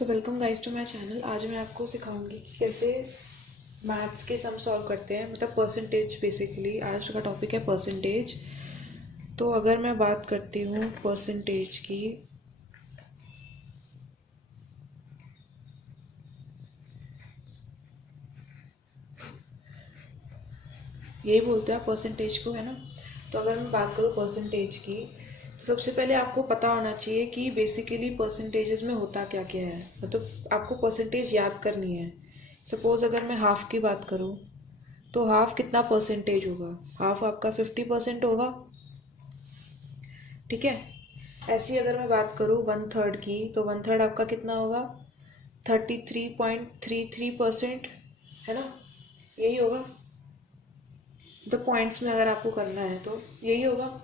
So welcome guys to my channel. आज मैं आपको सिखाऊंगी कि कैसे मैथ्स के सम सॉल्व करते हैं, मतलब परसेंटेज। बेसिकली आज का टॉपिक है परसेंटेज। तो अगर मैं बात करती हूँ परसेंटेज की, यही बोलते हैं परसेंटेज को, है ना। तो अगर मैं बात करूँ परसेंटेज की, तो सबसे पहले आपको पता होना चाहिए कि बेसिकली परसेंटेजेस में होता क्या क्या है। मतलब आपको परसेंटेज याद करनी है। सपोज अगर मैं हाफ की बात करूँ तो हाफ कितना परसेंटेज होगा? हाफ आपका 50% होगा, ठीक है। ऐसी अगर मैं बात करूँ 1/3 की, तो 1/3 आपका कितना होगा? 33.33%, है ना। यही होगा। तो पॉइंट्स में अगर आपको करना है तो यही होगा।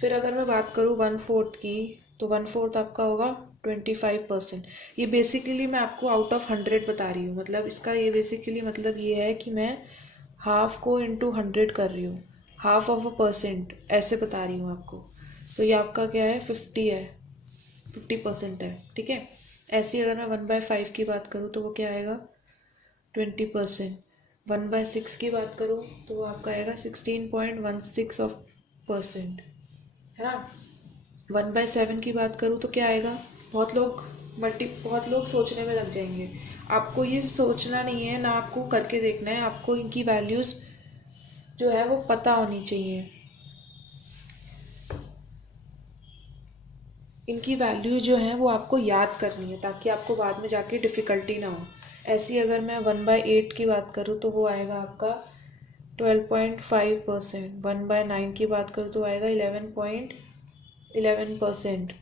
फिर अगर मैं बात करूँ 1/4 की, तो 1/4 आपका होगा 25%। ये बेसिकली मैं आपको आउट ऑफ 100 बता रही हूँ। मतलब इसका ये बेसिकली मतलब ये है कि मैं हाफ को इंटू 100 कर रही हूँ, हाफ ऑफ अ परसेंट ऐसे बता रही हूँ आपको। तो ये आपका क्या है? 50 है, 50% है, ठीक है। ऐसी अगर मैं 1/5 की बात करूँ तो वो क्या आएगा? 20%। 1/6 की बात करूँ तो वो आपका आएगा 16.16 ऑफ परसेंट, है ना। 1/7 की बात करूँ तो क्या आएगा? बहुत लोग सोचने में लग जाएंगे। आपको ये सोचना नहीं है ना, आपको करके देखना है। आपको इनकी वैल्यूज़ जो है वो पता होनी चाहिए। इनकी वैल्यू जो है वो आपको याद करनी है, ताकि आपको बाद में जाके डिफ़िकल्टी ना हो। ऐसी अगर मैं 1/8 की बात करूँ तो वो आएगा आपका 12.5%। 1/9 की बात करूँ तो आएगा 11.11%,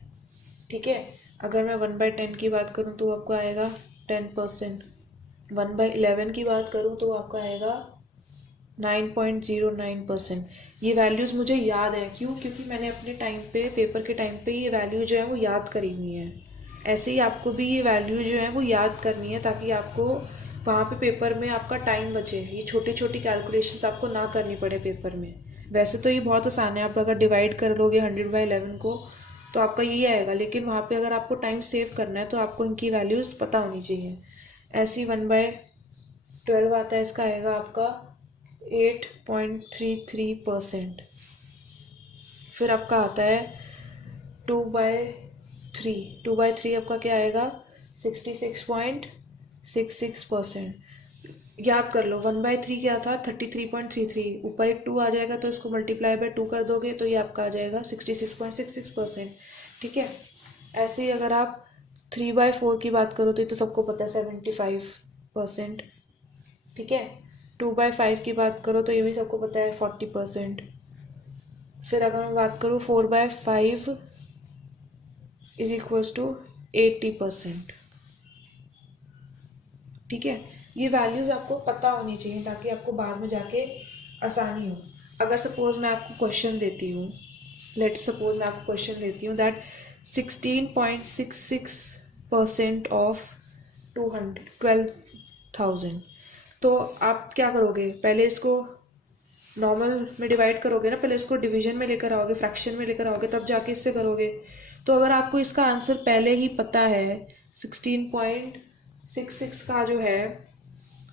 ठीक है। अगर मैं 1/10 की बात करूँ तो आपको आएगा 10%। 1/11 की बात करूँ तो आपका आएगा 9.09%। ये वैल्यूज़ मुझे याद है। क्यों? क्योंकि मैंने अपने टाइम पे, पेपर के टाइम पे ये वैल्यू जो है वो याद करी हुई है। ऐसे ही आपको भी ये वैल्यू जो है वो याद करनी है, ताकि आपको वहाँ पे पेपर में आपका टाइम बचे। ये छोटी छोटी कैलकुलेशंस आपको ना करनी पड़े पेपर में। वैसे तो ये बहुत आसान है, आप अगर डिवाइड कर लोगे 100/11 को तो आपका यही आएगा। लेकिन वहाँ पे अगर आपको टाइम सेव करना है तो आपको इनकी वैल्यूज़ पता होनी चाहिए। ऐसी 1/12 आता है, इसका आएगा आपका 8.33%। फिर आपका आता है 2/3। 2/3 आपका क्या आएगा? 66.66%। याद कर लो, 1/3 क्या था? 33.33। ऊपर एक 2 आ जाएगा तो इसको मल्टीप्लाई बाय 2 कर दोगे तो ये आपका आ जाएगा 66.66%, ठीक है। ऐसे ही अगर आप 3/4 की बात करो तो ये तो सबको पता है 75%, ठीक है। 2/5 की बात करो तो ये भी सबको पता है 40%। फिर अगर मैं बात करूँ 4/5 इज इक्वल्स टू 80%, ठीक है। ये वैल्यूज आपको पता होनी चाहिए ताकि आपको बाद में जाके आसानी हो। अगर सपोज मैं आपको क्वेश्चन देती हूँ, लेट सपोज मैं आपको क्वेश्चन देती हूँ दैट 16.66% ऑफ 12,000, तो आप क्या करोगे? पहले इसको नॉर्मल में डिवाइड करोगे ना, पहले इसको डिवीजन में लेकर आओगे, फ्रैक्शन में लेकर आओगे, तब जाके इससे करोगे। तो अगर आपको इसका आंसर पहले ही पता है, 16.66 का जो है,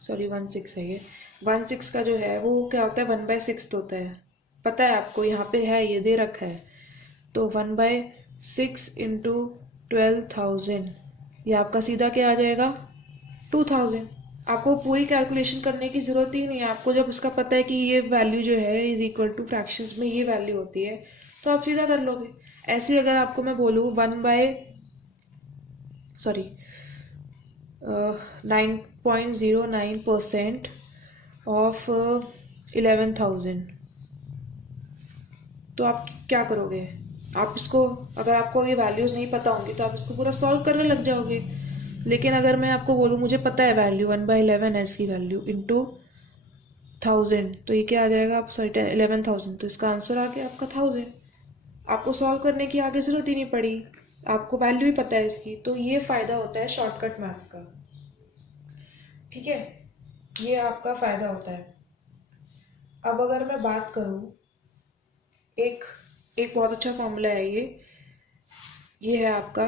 सॉरी 16 है ये, 16 का जो है वो क्या होता है? 1/6 होता है। पता है आपको, यहाँ पे है, ये दे रखा है। तो 1/6 इंटू 12,000, ये आपका सीधा क्या आ जाएगा? 2000। आपको पूरी कैलकुलेशन करने की ज़रूरत ही नहीं है। आपको जब उसका पता है कि ये वैल्यू जो है इज इक्वल टू फ्रैक्शंस में ये वैल्यू होती है, तो आप सीधा कर लोगे। ऐसे अगर आपको मैं बोलूँ 9.09% ऑफ 11,000, तो आप क्या करोगे? आप इसको, अगर आपको ये वैल्यूज़ नहीं पता होंगी तो आप इसको पूरा सॉल्व करने लग जाओगे। लेकिन अगर मैं आपको बोलूँ मुझे पता है वैल्यू 1/11 है इसकी वैल्यू, इंटू 1000, तो ये क्या आ जाएगा? आप सॉरी 11,000, तो इसका आंसर आ गया आपका 1000। आपको सॉल्व करने की आगे ज़रूरत ही नहीं पड़ी, आपको वैल्यू ही पता है इसकी। तो ये फ़ायदा होता है शॉर्टकट मैथ्स का, ठीक है। ये आपका फ़ायदा होता है। अब अगर मैं बात करूँ, एक एक बहुत अच्छा फॉर्मूला है ये है आपका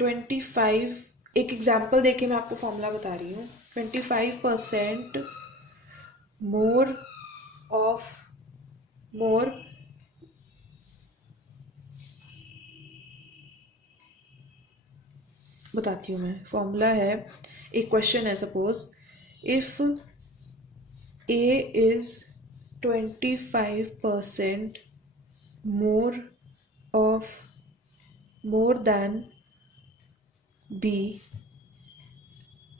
25, एक एग्जाम्पल देके मैं आपको फॉर्मूला बता रही हूँ। 25% मोर ऑफ मोर बताती हूँ मैं। फॉर्मूला है, एक क्वेश्चन है, suppose if A is 25% more of more than B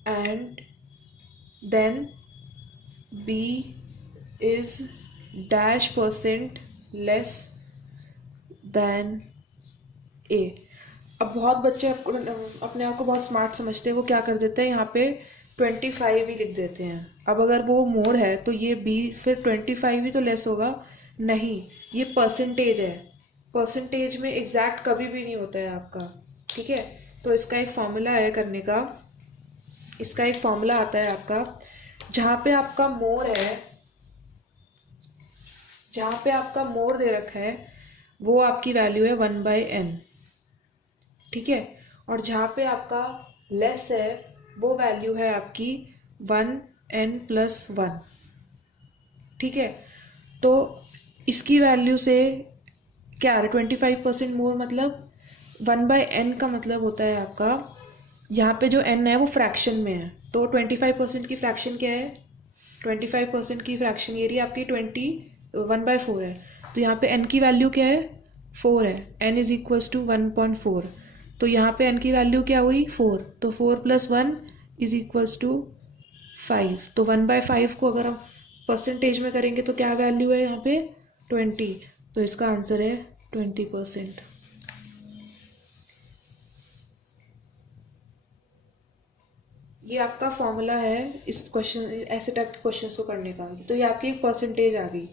and then B is dash percent less than A. अब बहुत बच्चे अपने आप को बहुत स्मार्ट समझते हैं, वो क्या कर देते हैं, यहाँ पे 25 ही लिख देते हैं। अब अगर वो मोर है तो ये बी फिर 25 ही तो लेस होगा, नहीं, ये परसेंटेज है। परसेंटेज में एग्जैक्ट कभी भी नहीं होता है आपका, ठीक है। तो इसका एक फॉर्मूला है करने का, इसका एक फॉर्मूला आता है आपका, जहाँ पे आपका मोर है, जहाँ पे आपका मोर दे रखा है वो आपकी वैल्यू है 1/n, ठीक है। और जहाँ पे आपका लेस है वो वैल्यू है आपकी 1n+1, ठीक है। तो इसकी वैल्यू से क्या आ रहा है, 25% मोर मतलब 1/n का मतलब होता है आपका, यहाँ पे जो n है वो फ्रैक्शन में है, तो 25% की फ्रैक्शन क्या है, 25% की फ्रैक्शन ये रही आपकी 1/4 है। तो यहाँ पे n की वैल्यू क्या है, 4 है, n इज इक्वल टू 1.4। तो यहाँ पे n की वैल्यू क्या हुई, 4, तो 4 + 1 इज इक्वल्स टू 5। तो 1/5 को अगर हम परसेंटेज में करेंगे तो क्या वैल्यू है यहाँ पे, 20। तो इसका आंसर है 20%। ये आपका फॉर्मूला है इस क्वेश्चन, ऐसे टाइप के क्वेश्चन को करने का। तो ये आपकी एक परसेंटेज आ गई।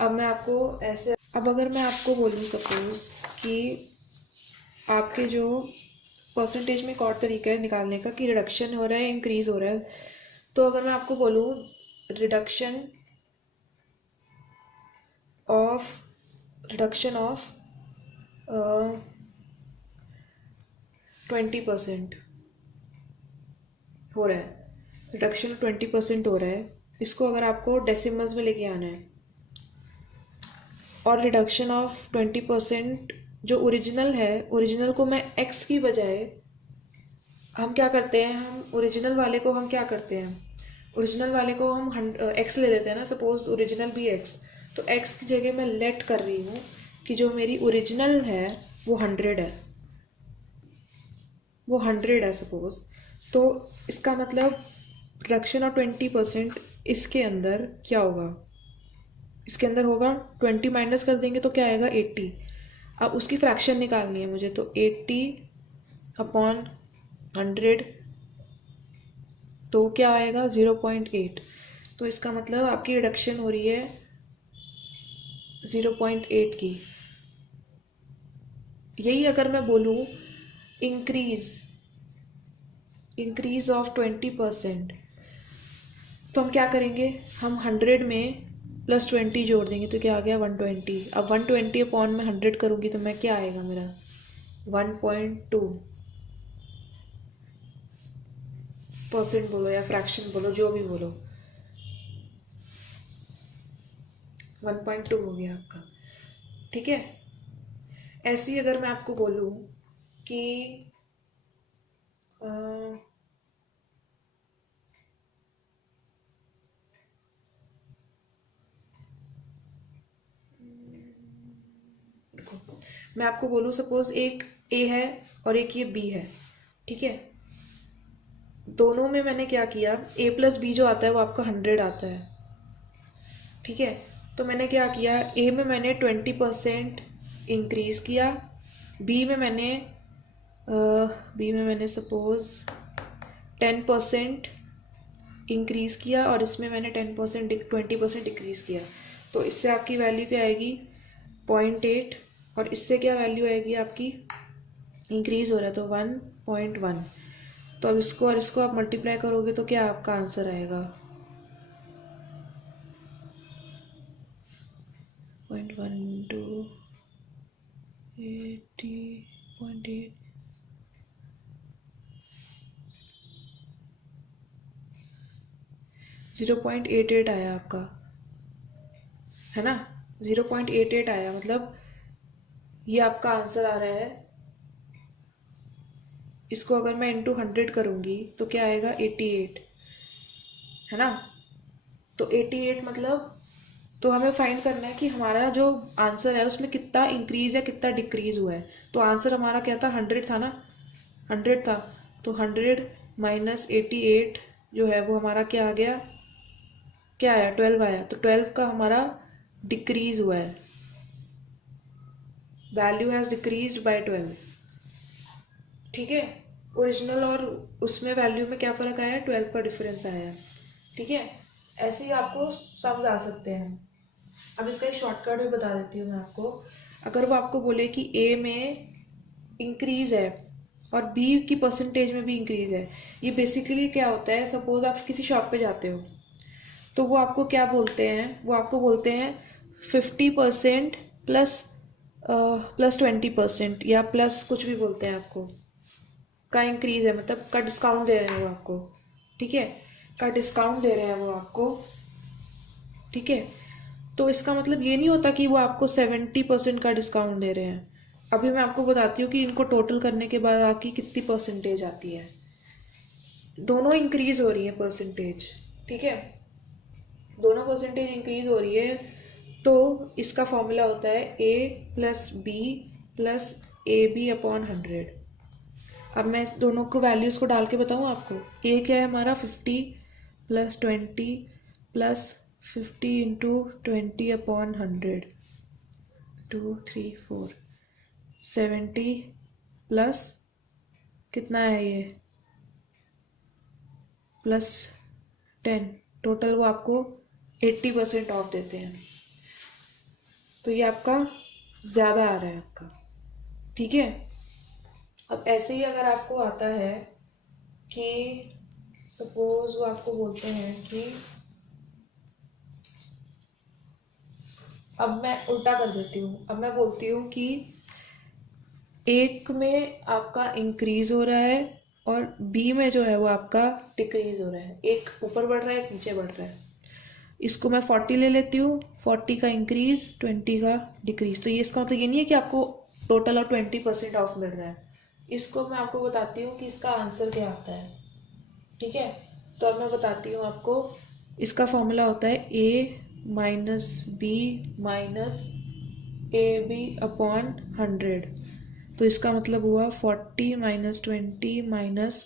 अब मैं आपको ऐसे, अब अगर मैं आपको बोलूँ सपोज कि आपके जो परसेंटेज में एक और तरीका है निकालने का कि रिडक्शन हो रहा है इंक्रीज हो रहा है, तो अगर मैं आपको बोलूँ रिडक्शन ऑफ 20% हो रहा है, रिडक्शन 20% हो रहा है, इसको अगर आपको डेसिमल्स में लेके आना है, और रिडक्शन ऑफ 20% जो ओरिजिनल है, ओरिजिनल को मैं x की बजाय, हम क्या करते हैं, हम ओरिजिनल वाले को हम क्या करते हैं, ओरिजिनल वाले को हम x ले लेते हैं ना, सपोज ओरिजिनल भी x, तो x की जगह मैं लेट कर रही हूँ कि जो मेरी ओरिजिनल है वो 100 है, वो 100 है सपोज। तो इसका मतलब रिडक्शन ऑफ 20% इसके अंदर क्या होगा, इसके अंदर होगा 20 माइनस कर देंगे तो क्या आएगा, 80। अब उसकी फ्रैक्शन निकालनी है मुझे, तो 80/100 तो क्या आएगा, 0.8। तो इसका मतलब आपकी रिडक्शन हो रही है 0.8 की। यही अगर मैं बोलूँ इंक्रीज ऑफ 20%, तो हम क्या करेंगे, हम 100 में +20 जोड़ देंगे तो क्या आ गया, 120। अब 120 अपॉन में 100 करूँगी तो मैं क्या आएगा मेरा, 1.2% बोलो या फ्रैक्शन बोलो, जो भी बोलो, 1.2 हो गया आपका, ठीक है। ऐसे ही अगर मैं आपको बोलूँ कि मैं आपको बोलूँ सपोज एक ए है और एक ये बी है, ठीक है। दोनों में मैंने क्या किया, a+b जो आता है वो आपका 100 आता है, ठीक है। तो मैंने क्या किया, ए में मैंने 20% इंक्रीज किया, बी में मैंने सपोज 10% इंक्रीज किया, और इसमें मैंने 20% डिक्रीज किया। तो इससे आपकी वैल्यू क्या आएगी, 0.8, और इससे क्या वैल्यू आएगी आपकी, इंक्रीज हो रहा है तो 1.1। तो अब इसको और इसको आप मल्टीप्लाई करोगे तो क्या आपका आंसर आएगा, 0.12 80.8 0.88 आया आपका, है ना, 0.88 आया, मतलब ये आपका आंसर आ रहा है। इसको अगर मैं इंटू 100 करूँगी तो क्या आएगा, 88, है ना। तो 88 मतलब, तो हमें फाइंड करना है कि हमारा जो आंसर है उसमें कितना इंक्रीज या कितना डिक्रीज हुआ है। तो आंसर हमारा क्या था, 100 था ना, 100 था, तो 100 माइनस 88 जो है वो हमारा क्या आ गया, क्या आया, 12 आया। तो 12 का हमारा डिक्रीज हुआ है, वैल्यू हैज डिक्रीज बाय 12, ठीक है। ओरिजिनल और उसमें वैल्यू में क्या फ़र्क आया, 12 का डिफरेंस आया, ठीक है। ऐसे ही आपको समझ आ सकते हैं। अब इसका एक शॉर्टकट भी बता देती हूँ मैं आपको। अगर वो आपको बोले कि ए में इंक्रीज है और बी की परसेंटेज में भी इंक्रीज है, ये बेसिकली क्या होता है, सपोज आप किसी शॉप पे जाते हो तो वो आपको क्या बोलते हैं, वो आपको बोलते हैं 50% प्लस 20% या प्लस कुछ भी बोलते हैं आपको, का इंक्रीज है, मतलब का डिस्काउंट दे रहे हैं वो आपको, ठीक है, का डिस्काउंट दे रहे हैं वो आपको, ठीक है। तो इसका मतलब ये नहीं होता कि वो आपको 70% का डिस्काउंट दे रहे हैं। अभी मैं आपको बताती हूँ कि इनको टोटल करने के बाद आपकी कितनी परसेंटेज आती है। दोनों इंक्रीज हो रही है परसेंटेज, ठीक है, दोनों परसेंटेज इंक्रीज हो रही है। तो इसका फॉर्मूला होता है a plus B plus AB upon 100। अब मैं इस दोनों को वैल्यूज़ को डाल के बताऊँ आपको। a क्या है हमारा 50 plus 20 plus 50 into 20 upon 100, 2 3 4 70 plus कितना है ये, प्लस 10, टोटल वो आपको 80% ऑफ देते हैं। तो ये आपका ज़्यादा आ रहा है आपका, ठीक है। अब ऐसे ही अगर आपको आता है कि सपोज वो आपको बोलते हैं कि, अब मैं उल्टा कर देती हूँ, अब मैं बोलती हूँ कि एक में आपका इंक्रीज हो रहा है और बी में जो है वो आपका डिक्रीज हो रहा है, एक ऊपर बढ़ रहा है एक नीचे बढ़ रहा है। इसको मैं 40 ले लेती हूँ, 40 का इंक्रीज 20 का डिक्रीज। तो ये इसका मतलब ये नहीं है कि आपको टोटल और 20% ऑफ मिल रहा है। इसको मैं आपको बताती हूँ कि इसका आंसर क्या आता है, ठीक है। तो अब मैं बताती हूँ आपको, इसका फॉर्मूला होता है a minus B minus AB upon 100। तो इसका मतलब हुआ 40 minus 20 minus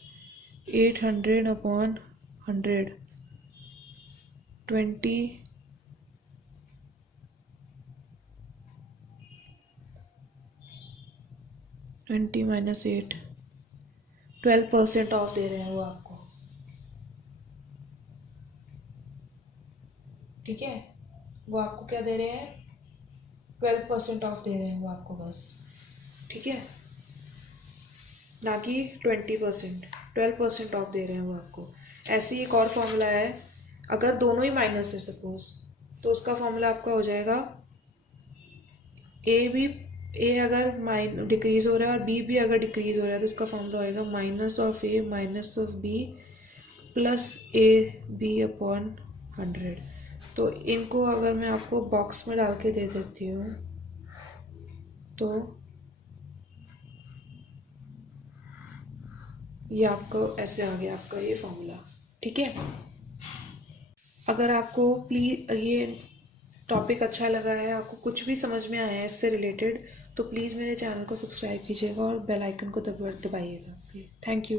800 upon 100, 20 minus 8, 12% of दे रहे हैं वो आपको, ठीक है। वो आपको क्या दे रहे हैं, 12% ऑफ दे रहे हैं वो आपको बस, ठीक है, ना कि 20%, 12% ऑफ दे रहे हैं वो आपको। ऐसे ही एक और फॉर्मूला है, अगर दोनों ही माइनस है सपोज, तो उसका फॉर्मूला आपका हो जाएगा ए अगर डिक्रीज हो रहा है और बी भी अगर डिक्रीज हो रहा है तो उसका फॉर्मूला होएगा minus of A minus of B plus AB upon 100। तो इनको अगर मैं आपको बॉक्स में डाल के दे देती हूँ तो ये आपको ऐसे आ गया आपका ये फॉर्मूला, ठीक है। अगर आपको प्लीज़ ये टॉपिक अच्छा लगा है, आपको कुछ भी समझ में आया है इससे रिलेटेड, तो प्लीज़ मेरे चैनल को सब्सक्राइब कीजिएगा और बेल आइकन को दबाइएगा। Thank you.